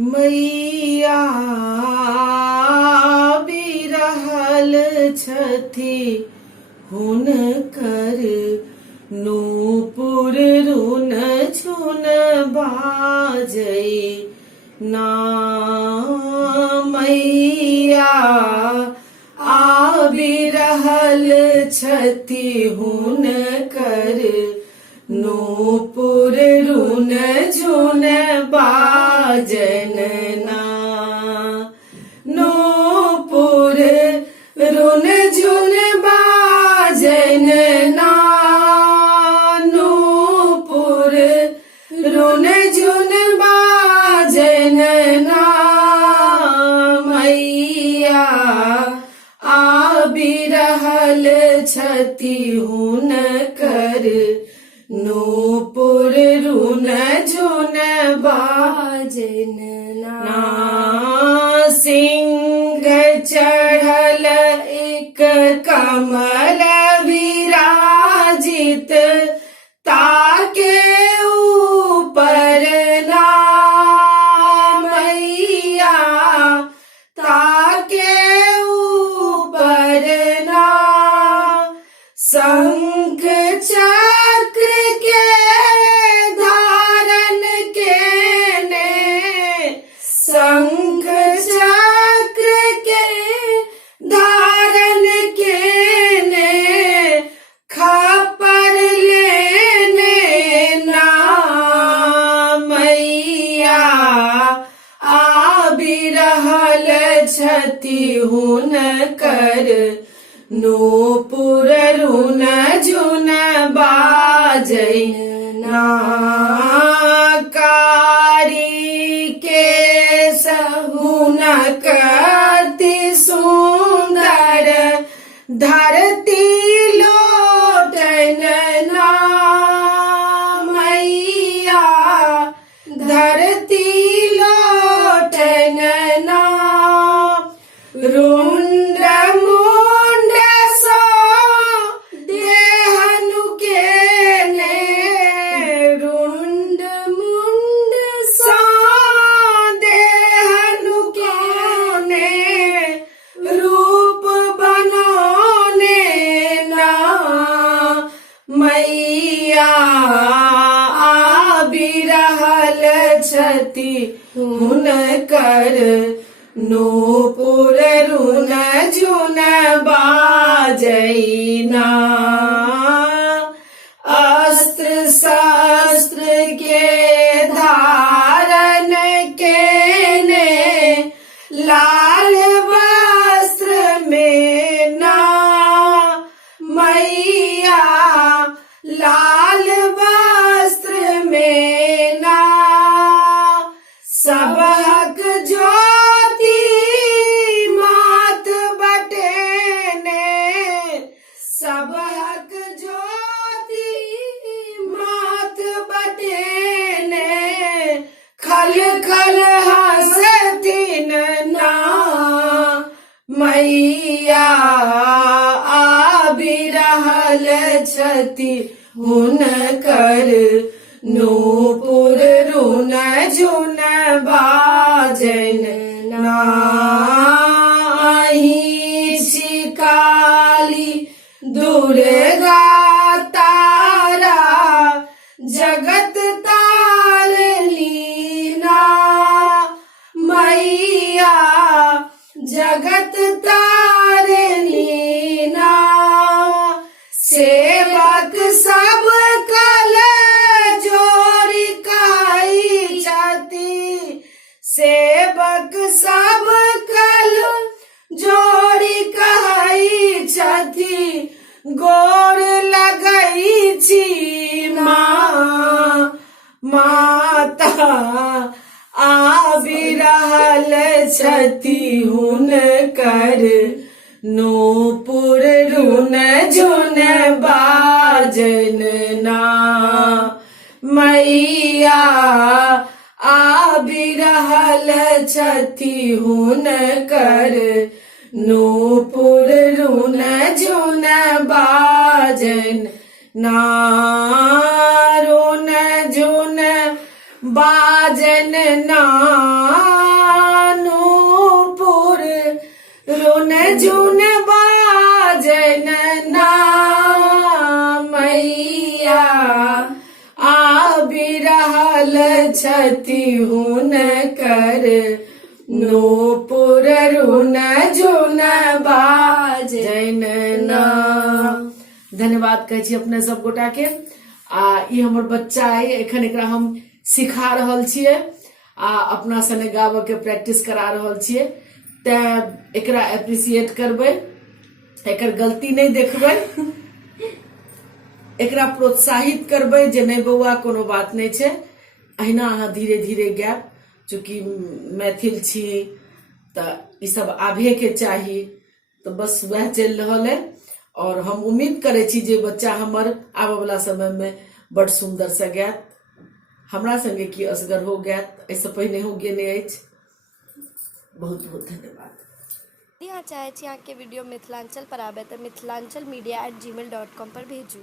मैया बिरहल छथि हुनकर नूपुर रुन झुन बाजै ना। मैया बिरहल छथि हुनकर नूपुर रुन झुन बाजन ना। नूपुर रुन झुन बाजन ना। नूपुर रुन झुन बाजन ना। मैया बिरहल छथि हुनकर नूपुर रुन झुन बाजन ना। सिंह चढ़ल एक कमल विराजित ताके ऊपर ना। मैया ताके ऊपर ना। शंख चक्र के धारण के ने। शंख चक्र के धारण के ने। खपर लेने ना। मैया बिरहल छथि हुनकर नूपुर रुन झुन बाजै ना। कारी केश हुनकर अति सुंदर धरती लोटन ना। मैया धरती लोटन ना। रुंड मुंड सो देहनु के ने। रुंड मुंड सो देहनु के ने। रूप बनोने ना। मैया बिरहल छथि हुनकर नूपुर रुन झुन बाजै ना। अस्त्र शस्त्र के धारण के ने। लाल वस्त्र में ना। मैया लाल वस्त्र में ना। सबक ज्योति मात बटेने। सबक ज्योति मात बटेने। खल खल हंसथिन ना। मैया बिरहल छथि हुनकर नूपुर रुन झुन बाजन ना। काली दुर्गा तारा जगत तारनी ना। मैया जगत तारनी ना। सेवक सब कल जोरी कहै छथि। सेवक सब कल जोड़ी कहै छथि। गोर लगै छी माँ। माता बिरहल छथि हुनकर नूपुर रुन झुन बाजन ना। मैया बिरहल छथि हुनकर नूपुर रुन झुन बाजन ना। रुन झुन बाजन ना नूपुर रुन झुन बाजन ना मैया आबि रहल छथि हुनकर नूपुर रुन झुन बाजन ना। धन्यवाद कहै छी अपने सब गोटा के। ई हमर बच्चा है, एखन एकरा हम सिखा रहल छियै आ अपना सने गाबऽ के प्रैक्टिस करा रहल छियै। तैं एकरा एप्रिसिएट करबै, एकर गलती नहीं देखबै, एकरा प्रोत्साहित करबै जे नहीं बौआ कोनो बात नहीं छै, अहिना अहाँ धीरे धीरे गायब। चूंकि मैथिल छी तऽ ई सब आबे के चाही, तो बस वह चल रहल है। और हम उम्मीद करे छी जे बच्चा हमर आबऽ वाला समय में बड़ सुंदर से गायत, हमरा संगे की असगर हो गायत, ऐसे पहिने हो गेने अछि। बहुत बहुत धन्यवाद। यदि अहाँ चाहै छी अहाँके वीडियो मिथिलांचल पर आबे तऽ मिथिलांचल media@gmail.com पर भेजू।